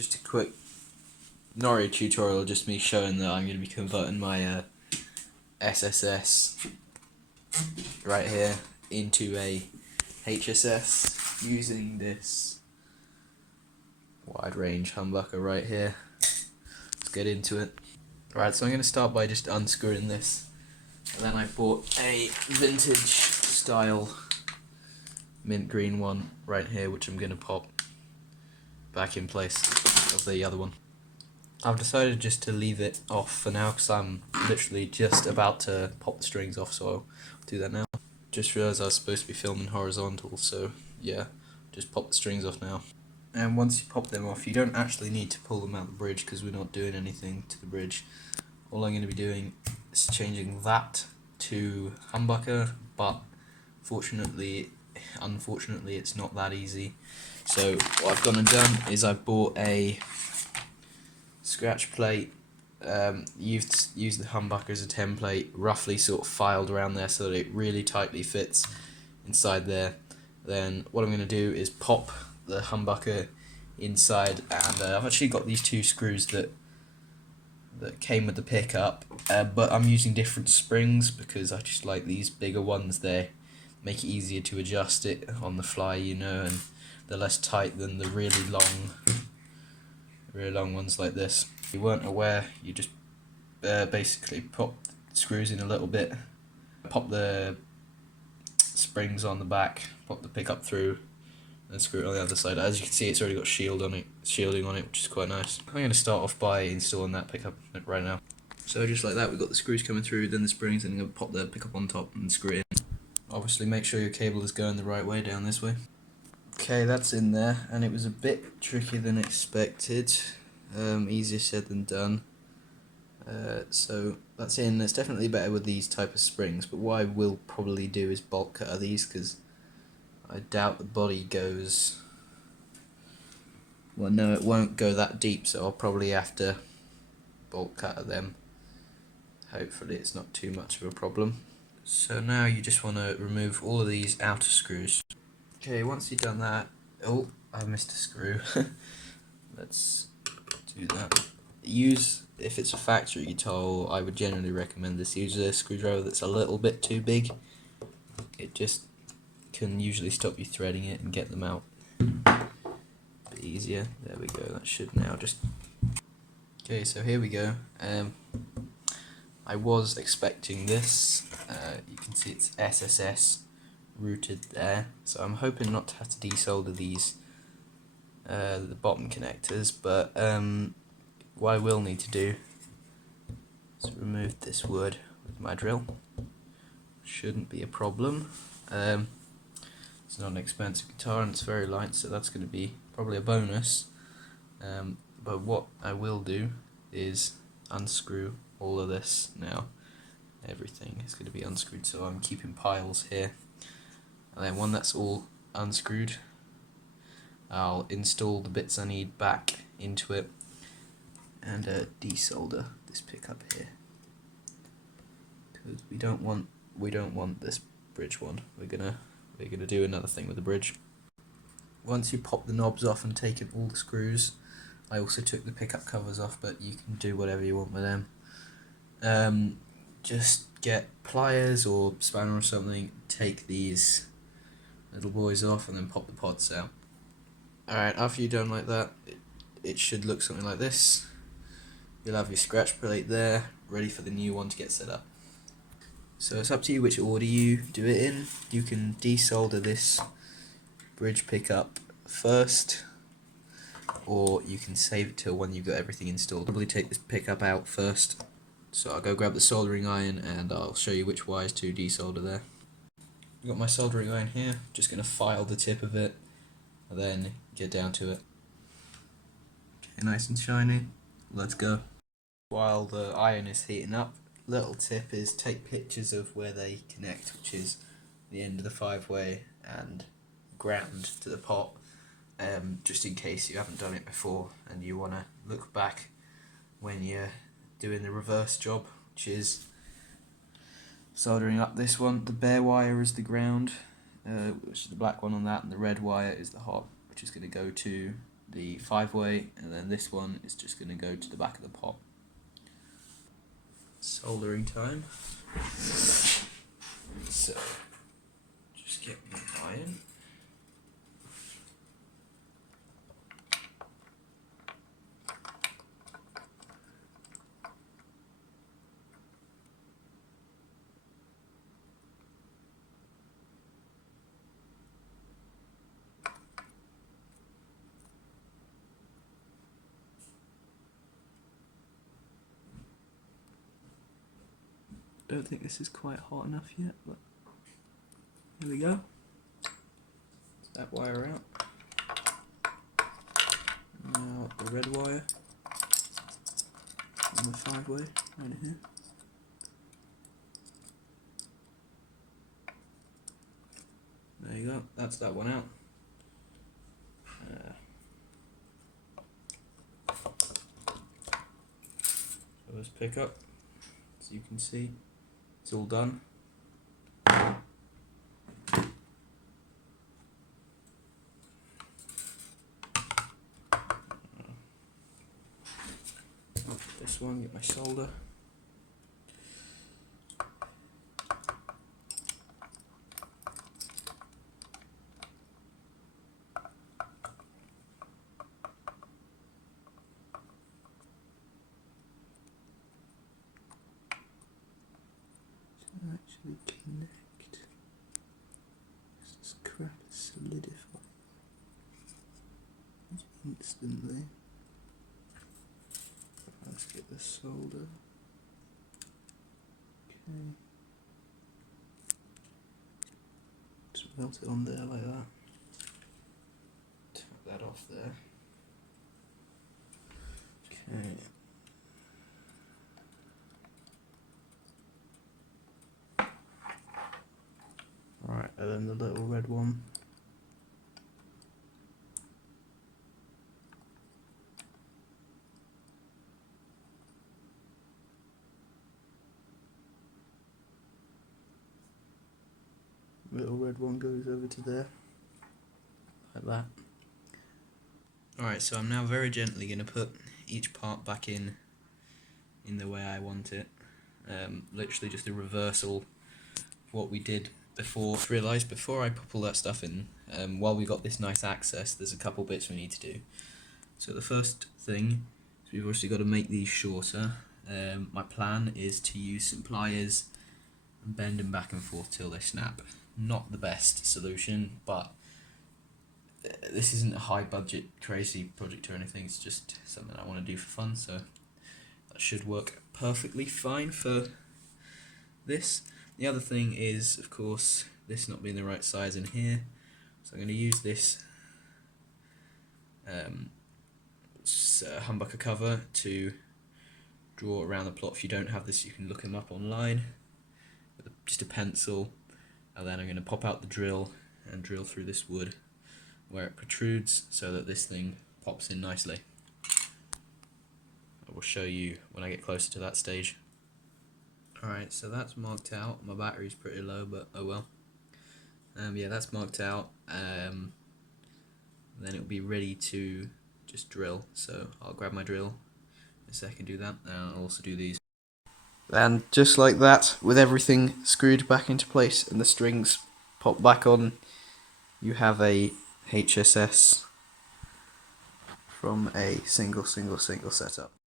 just a quick Nori tutorial, just me showing that I'm going to be converting my SSS right here into a HSS using this wide range humbucker right here. Let's get into it. Right, so I'm going to start by just unscrewing this, and then I bought a vintage style mint green one right here, which I'm going to pop back in place of the other one. I've decided just to leave it off for now because I'm literally just about to pop the strings off, so I'll do that now. Just realised I was supposed to be filming horizontal, so yeah, just pop the strings off now. And once you pop them off, you don't actually need to pull them out the bridge because we're not doing anything to the bridge. All I'm going to be doing is changing that to humbucker, but unfortunately it's not that easy. So what I've gone and done is I bought a scratch plate, used the humbucker as a template, roughly sort of filed around there so that it really tightly fits inside there. Then what I'm going to do is pop the humbucker inside, and I've actually got these two screws that came with the pickup, but I'm using different springs because I just like these bigger ones. They make it easier to adjust it on the fly, you know, and they're less tight than the really long ones like this. If you weren't aware, you just basically pop the screws in a little bit, pop the springs on the back, pop the pickup through, and screw it on the other side. As you can see, it's already got shielding on it, which is quite nice. I'm going to start off by installing that pickup right now. So just like that, we've got the screws coming through, then the springs, and I'm going to pop the pickup on top and screw it in. Obviously make sure your cable is going the right way down this way. Okay, that's in there, and it was a bit trickier than expected. Easier said than done. So that's in. It's definitely better with these type of springs, but what I will probably do is bulk cutter these because I doubt the body goes... Well, no, it won't go that deep, so I'll probably have to bulk cutter them. Hopefully it's not too much of a problem. So now you just want to remove all of these outer screws. Okay, once you've done that... Oh, I missed a screw. Let's do that. If it's a factory guitar, I would generally recommend this. Use a screwdriver that's a little bit too big. It just can usually stop you threading it and get them out a bit easier. There we go, that should now just... Okay, so here we go. I was expecting this. You can see it's SSS routed there, so I'm hoping not to have to desolder these the bottom connectors, but what I will need to do is remove this wood with my drill. Shouldn't be a problem. It's not an expensive guitar and it's very light, so that's going to be probably a bonus. But what I will do is unscrew all of this now. Everything is going to be unscrewed, so I'm keeping piles here. And then when that's all unscrewed, I'll install the bits I need back into it and desolder this pickup here, because we don't want this bridge one. We're gonna do another thing with the bridge. Once you pop the knobs off and take all the screws, I also took the pickup covers off, but you can do whatever you want with them. Just get pliers or spanner or something, take these little boys off, and then pop the pods out. Alright, after you're done like that, it should look something like this. You'll have your scratch plate there, ready for the new one to get set up. So it's up to you which order you do it in. You can desolder this bridge pickup first, or you can save it till when you've got everything installed. I'll probably take this pickup out first. So I'll go grab the soldering iron and I'll show you which wires to desolder there. I've got my soldering iron here, just going to file the tip of it and then get down to it. Okay, nice and shiny, let's go. While the iron is heating up, little tip is take pictures of where they connect, which is the end of the 5-way and ground to the pot, just in case you haven't done it before and you want to look back when you're doing the reverse job, which is soldering up this one. The bare wire is the ground, which is the black one on that, and the red wire is the hot, which is going to go to the 5-way, and then this one is just going to go to the back of the pot. Soldering time. So, just get my iron. Don't think this is quite hot enough yet, but here we go. That wire out. Now the red wire on the 5-way right here. There you go, that's that one out. So let's pick up, as you can see, it's all done. This one, get my solder. Actually connect. This crap is solidified instantly. Let's get the solder. Okay. Just melt it on there like that. Tap that off there. Okay. Right, and then the little red one. Little red one goes over to there, like that. Alright, so I'm now very gently going to put each part back in the way I want it. Literally just a reversal of what we did before. I realised before I pop all that stuff in, while we got this nice access, there's a couple bits we need to do. So the first thing is we've obviously got to make these shorter. My plan is to use some pliers and bend them back and forth till they snap. Not the best solution, but this isn't a high budget crazy project or anything, it's just something I want to do for fun, so that should work perfectly fine for this. The other thing is, of course, this not being the right size in here, so I'm going to use this humbucker cover to draw around the plot. If you don't have this, you can look them up online with just a pencil, and then I'm going to pop out the drill and drill through this wood where it protrudes so that this thing pops in nicely. I will show you when I get closer to that stage. Alright, so that's marked out. My battery's pretty low, but oh well. Yeah, that's marked out. Then it'll be ready to just drill. So I'll grab my drill in a second, do that, and I'll also do these. And just like that, with everything screwed back into place and the strings pop back on, you have a HSS from a single setup.